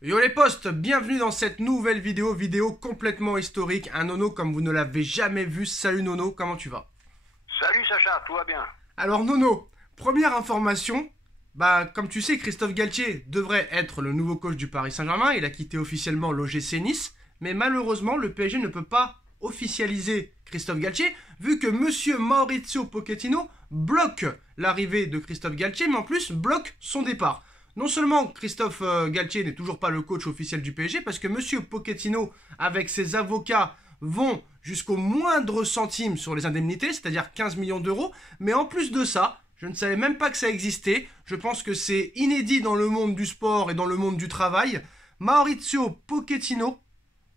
Yo les potes, bienvenue dans cette nouvelle vidéo complètement historique. Un Nono comme vous ne l'avez jamais vu. Salut Nono, comment tu vas? Salut Sacha, tout va bien? Alors Nono, première information, comme tu sais, Christophe Galtier devrait être le nouveau coach du Paris Saint-Germain. Il a quitté officiellement l'OGC Nice, mais malheureusement le PSG ne peut pas officialiser Christophe Galtier, vu que monsieur Maurizio Pochettino bloque l'arrivée de Christophe Galtier, mais en plus bloque son départ. Non seulement Christophe Galtier n'est toujours pas le coach officiel du PSG, parce que monsieur Pochettino, avec ses avocats, vont jusqu'au moindre centime sur les indemnités, c'est-à-dire 15 millions d'euros, mais en plus de ça, je ne savais même pas que ça existait, je pense que c'est inédit dans le monde du sport et dans le monde du travail, Maurizio Pochettino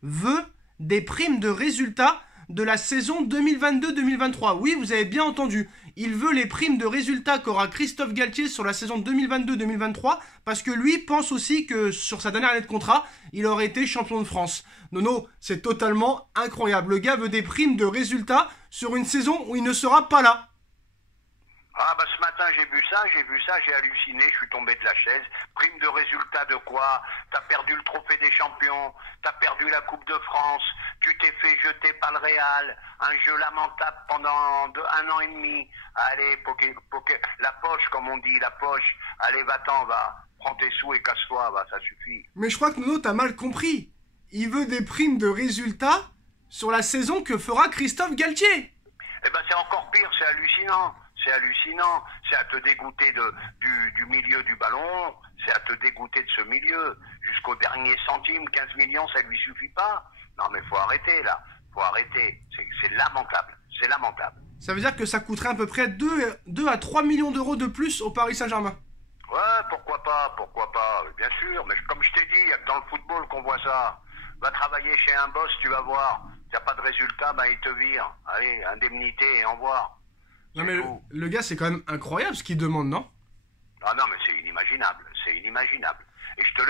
veut des primes de résultats de la saison 2022-2023. Oui, vous avez bien entendu. Il veut les primes de résultats qu'aura Christophe Galtier sur la saison 2022-2023 parce que lui pense aussi que sur sa dernière année de contrat, il aurait été champion de France. Nono, c'est totalement incroyable. Le gars veut des primes de résultats sur une saison où il ne sera pas là. Ah bah ce matin j'ai vu ça, j'ai halluciné, je suis tombé de la chaise. Prime de résultat de quoi? T'as perdu le trophée des champions, t'as perdu la Coupe de France, tu t'es fait jeter par le Real, un jeu lamentable pendant un an et demi. Allez, la poche comme on dit, la poche, allez va-t'en, va, prends tes sous et casse-toi, va, ça suffit. Mais je crois que Nono, t'as mal compris. Il veut des primes de résultats sur la saison que fera Christophe Galtier. Eh ben c'est encore pire, c'est hallucinant. C'est hallucinant, c'est à te dégoûter du milieu du ballon, c'est à te dégoûter de ce milieu. Jusqu'au dernier centime, 15 millions, ça lui suffit pas. Non mais faut arrêter là, faut arrêter. C'est lamentable, c'est lamentable. Ça veut dire que ça coûterait à peu près 2 à 3 millions d'euros de plus au Paris Saint-Germain. Ouais, pourquoi pas, bien sûr. Mais comme je t'ai dit, il n'y a que dans le football qu'on voit ça. Va travailler chez un boss, tu vas voir. S'il n'y a pas de résultat, il te vire. Allez, indemnité et au revoir. Non mais le gars c'est quand même incroyable ce qu'il demande, non? Ah non mais c'est inimaginable, c'est inimaginable. Et je te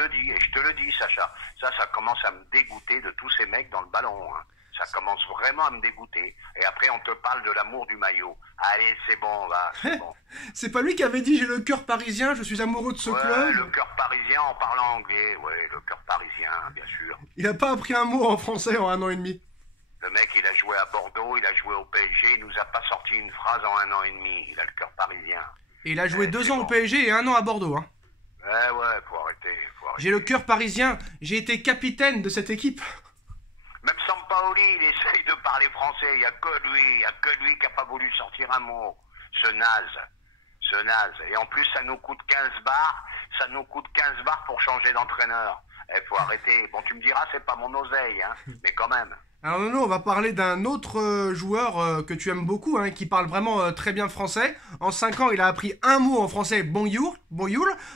le dis Sacha, ça commence à me dégoûter de tous ces mecs dans le ballon. Hein. Ça commence vraiment à me dégoûter. Et après on te parle de l'amour du maillot. Allez c'est bon, va, c'est bon. C'est pas lui qui avait dit j'ai le cœur parisien, je suis amoureux de ce club? Le cœur parisien en parlant anglais, ouais, le cœur parisien, bien sûr. Il a pas appris un mot en français en un an et demi. Le mec, il a joué à Bordeaux, il a joué au PSG, il nous a pas sorti une phrase en un an et demi. Il a le cœur parisien. Et il a joué 2 ans au PSG et 1 an à Bordeaux. Hein. Ouais, faut arrêter. J'ai le cœur parisien, j'ai été capitaine de cette équipe. Même Sampaoli, il essaye de parler français, il n'y a que lui qui n'a pas voulu sortir un mot. Ce naze. Et en plus, ça nous coûte 15 bars pour changer d'entraîneur. Faut arrêter. Bon, tu me diras, c'est pas mon oseille, hein, mais quand même. Alors Nono, on va parler d'un autre joueur que tu aimes beaucoup, hein, qui parle vraiment très bien français. En 5 ans, il a appris un mot en français, bonjour.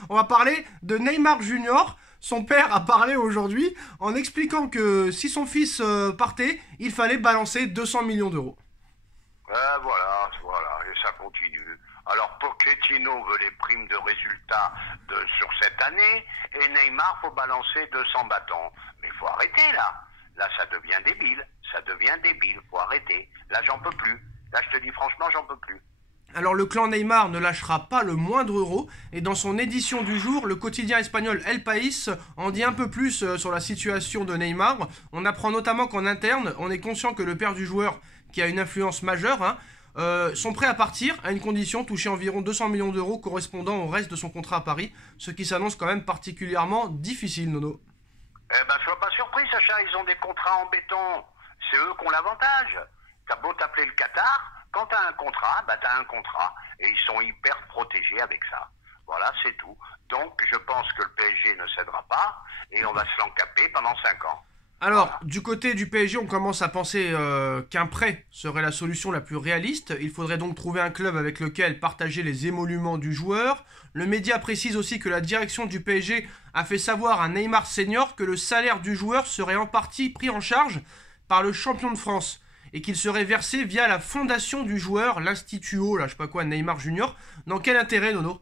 On va parler de Neymar Junior. Son père a parlé aujourd'hui en expliquant que si son fils partait, il fallait balancer 200 millions d'euros. Voilà, et ça continue. Alors Pochettino veut les primes de résultats sur cette année, et Neymar faut balancer 200 bâtons. Mais faut arrêter là. Là, ça devient débile, faut arrêter. Là, j'en peux plus. Là, je te dis franchement, j'en peux plus. Alors, le clan Neymar ne lâchera pas le moindre euro, et dans son édition du jour, le quotidien espagnol El País en dit un peu plus sur la situation de Neymar. On apprend notamment qu'en interne, on est conscient que le père du joueur, qui a une influence majeure, sont prêts à partir à une condition, toucher environ 200 millions d'euros correspondant au reste de son contrat à Paris, ce qui s'annonce quand même particulièrement difficile, Nono. Sois pas surpris, Sacha, ils ont des contrats en béton. C'est eux qui ont l'avantage. T'as beau t'appeler le Qatar, quand t'as un contrat, t'as un contrat. Et ils sont hyper protégés avec ça. Voilà, c'est tout. Donc, je pense que le PSG ne cédera pas et on va se l'encaper pendant 5 ans. Alors, Voilà. du côté du PSG, on commence à penser qu'un prêt serait la solution la plus réaliste. Il faudrait donc trouver un club avec lequel partager les émoluments du joueur. Le média précise aussi que la direction du PSG a fait savoir à Neymar Senior que le salaire du joueur serait en partie pris en charge par le champion de France et qu'il serait versé via la fondation du joueur, l'Institut, là je sais pas quoi, Neymar Junior. Dans quel intérêt, Nono?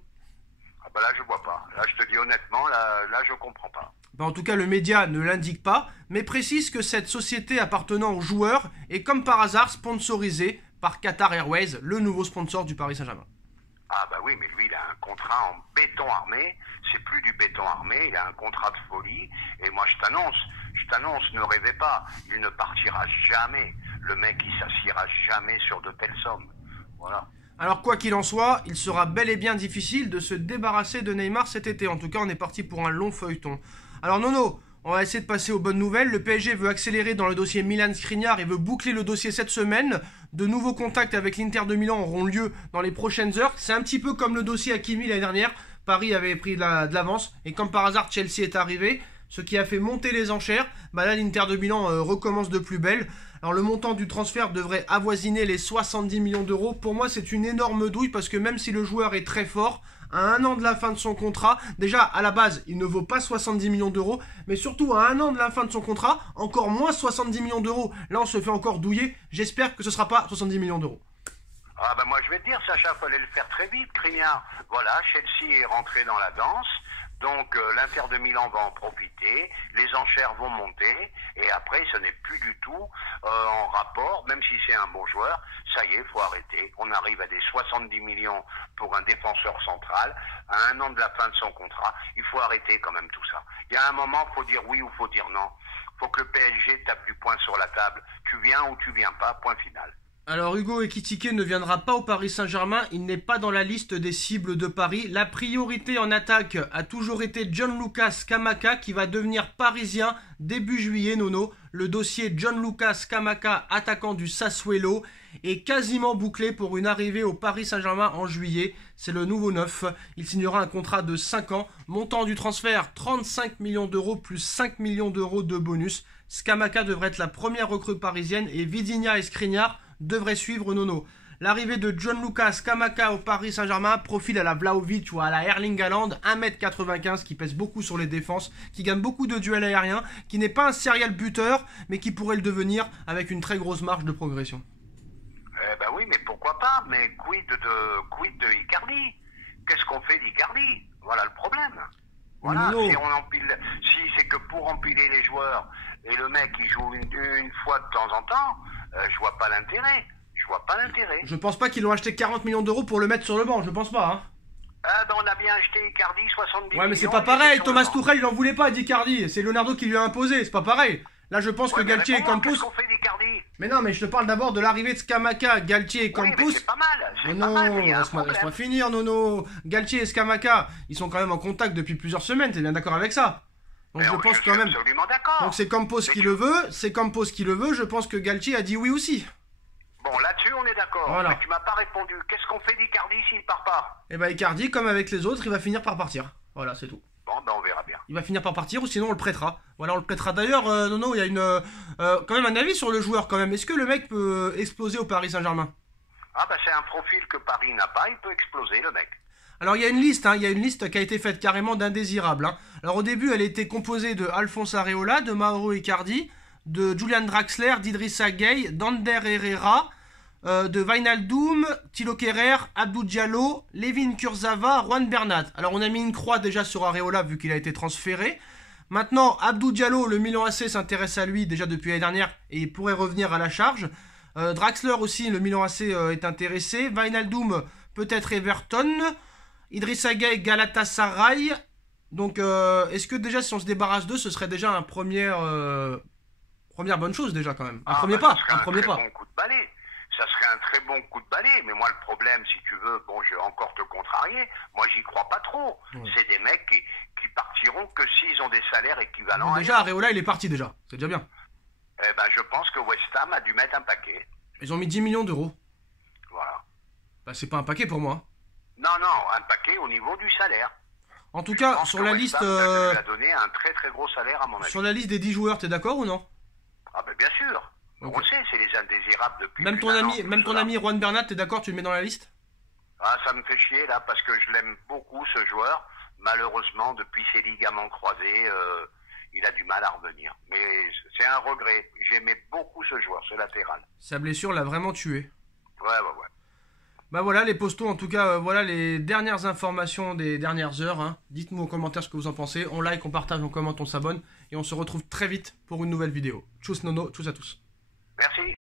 Là, je vois pas. Là, je te dis honnêtement, là je comprends pas. En tout cas, le média ne l'indique pas, mais précise que cette société appartenant aux joueurs est comme par hasard sponsorisée par Qatar Airways, le nouveau sponsor du Paris Saint-Germain. Ah bah oui, mais lui, il a un contrat en béton armé. C'est plus du béton armé, il a un contrat de folie. Et moi, je t'annonce, ne rêvez pas. Il ne partira jamais. Le mec, il s'assiera jamais sur de telles sommes. Voilà. Alors quoi qu'il en soit, il sera bel et bien difficile de se débarrasser de Neymar cet été. En tout cas, on est parti pour un long feuilleton. Alors Nono, on va essayer de passer aux bonnes nouvelles. Le PSG veut accélérer dans le dossier Milan Skriniar et veut boucler le dossier cette semaine. De nouveaux contacts avec l'Inter de Milan auront lieu dans les prochaines heures. C'est un petit peu comme le dossier Hakimi l'année dernière. Paris avait pris de l'avance et comme par hasard, Chelsea est arrivé. Ce qui a fait monter les enchères. Bah là, l'Inter de Milan recommence de plus belle. Alors le montant du transfert devrait avoisiner les 70 millions d'euros. Pour moi, c'est une énorme douille parce que même si le joueur est très fort, à un an de la fin de son contrat, déjà à la base, il ne vaut pas 70 millions d'euros, mais surtout à un an de la fin de son contrat, encore moins 70 millions d'euros. Là, on se fait encore douiller. J'espère que ce ne sera pas 70 millions d'euros. Ah bah moi je vais te dire, Sacha, fallait le faire très vite, Skriniar. Voilà, Chelsea est rentré dans la danse. Donc l'Inter de Milan va en profiter, les enchères vont monter, et après ce n'est plus du tout en rapport, même si c'est un bon joueur, ça y est, il faut arrêter. On arrive à des 70 millions pour un défenseur central, à un an de la fin de son contrat, il faut arrêter quand même tout ça. Il y a un moment, il faut dire oui ou il faut dire non. Il faut que le PSG tape du poing sur la table. Tu viens ou tu viens pas, point final. Alors Hugo Ekitike ne viendra pas au Paris Saint-Germain, il n'est pas dans la liste des cibles de Paris. La priorité en attaque a toujours été Gianluca Scamacca qui va devenir parisien début juillet, Nono. Le dossier Gianluca Scamacca, attaquant du Sassuolo, est quasiment bouclé pour une arrivée au Paris Saint-Germain en juillet. C'est le nouveau neuf. Il signera un contrat de 5 ans. Montant du transfert 35 millions d'euros plus 5 millions d'euros de bonus. Scamacca devrait être la première recrue parisienne et Vitinha et Skriniar devrait suivre Nono. L'arrivée de Gianluca Scamacca au Paris Saint-Germain, profil à la Vlahovic ou à la Erling Haaland, 1m95 qui pèse beaucoup sur les défenses, qui gagne beaucoup de duels aériens, qui n'est pas un serial buteur, mais qui pourrait le devenir avec une très grosse marge de progression. Ben oui, mais pourquoi pas? Mais quid de Icardi? Qu'est-ce qu'on fait d'Icardi? Voilà le problème. Voilà, Nono. Si c'est que pour empiler les joueurs, et le mec il joue une fois de temps en temps, je vois pas l'intérêt. Je pense pas qu'ils l'ont acheté 40 millions d'euros pour le mettre sur le banc, je pense pas. Hein. Ah ben on a bien acheté Icardi, 70 millions. Ouais, mais c'est pas pareil. Thomas Tuchel, il en voulait pas d'Icardi. C'est Leonardo qui lui a imposé, c'est pas pareil. Là, je pense que Galtier et Campos. Qu'est-ce qu'on fait d'Icardi? Mais non, mais je te parle d'abord de l'arrivée de Scamacca, Galtier et Campos. Oui, mais c'est pas mal. Mais non, laisse-moi finir, Nono. Galtier et Scamacca, ils sont quand même en contact depuis plusieurs semaines, t'es bien d'accord avec ça? Donc je pense quand même. Absolument d'accord. Donc c'est Campos qui le veut, je pense que Galtier a dit oui aussi. Bon, là-dessus, on est d'accord. Voilà. Mais tu m'as pas répondu. Qu'est-ce qu'on fait d'Icardi s'il part pas? Et bah Icardi, comme avec les autres, il va finir par partir. Voilà, c'est tout. Bon, ben on verra bien. Il va finir par partir ou sinon on le prêtera. Voilà, on le prêtera. D'ailleurs, Nono, il y a quand même un avis sur le joueur quand même. Est-ce que le mec peut exploser au Paris Saint-Germain? Ah ben c'est un profil que Paris n'a pas, il peut exploser le mec. Alors il y a une liste, qui a été faite carrément d'indésirables. Hein. Alors au début, elle était composée de Alphonse Areola, de Mauro Icardi, de Julian Draxler, d'Idrissa Gueye, d'Ander Herrera, de Wijnaldum, Thilo Kehrer, Abdou Diallo, Levin Kurzawa, Juan Bernat. Alors on a mis une croix déjà sur Areola vu qu'il a été transféré. Maintenant, Abdou Diallo, le Milan AC s'intéresse à lui déjà depuis l'année dernière et il pourrait revenir à la charge. Draxler aussi, le Milan AC est intéressé. Wijnaldum, peut-être Everton. Idrissa Gueye, Galatasaray. Donc, est-ce que déjà, si on se débarrasse d'eux, ce serait déjà un première bonne chose déjà quand même. Un premier pas. Bon coup de balai. Ça serait un très bon coup de balai. Mais moi, le problème, si tu veux, bon, je vais encore te contrarier. Moi, j'y crois pas trop. Ouais. C'est des mecs qui partiront que s'ils ont des salaires équivalents. Bon, déjà, Areola, il est parti déjà. C'est déjà bien. Eh ben, je pense que West Ham a dû mettre un paquet. Ils ont mis 10 millions d'euros. Voilà. Bah, c'est pas un paquet pour moi. Non, un paquet au niveau du salaire. En tout cas, sur la liste. Il a donné un très très gros salaire à mon avis. Sur la liste des 10 joueurs, t'es d'accord ou non? Ah ben bien sûr. Okay. On le sait, c'est les indésirables depuis. Même ton ami Juan Bernat, t'es d'accord, tu le mets dans la liste? Ah, ça me fait chier là parce que je l'aime beaucoup ce joueur. Malheureusement, depuis ses ligaments croisés, il a du mal à revenir. Mais c'est un regret. J'aimais beaucoup ce joueur, ce latéral. Sa blessure l'a vraiment tué. Ouais. Bah voilà les postos, en tout cas, voilà les dernières informations des dernières heures. Hein. Dites-nous en commentaire ce que vous en pensez. On like, on partage, on commente, on s'abonne. Et on se retrouve très vite pour une nouvelle vidéo. Tchuss Nono, tchuss à tous. Merci.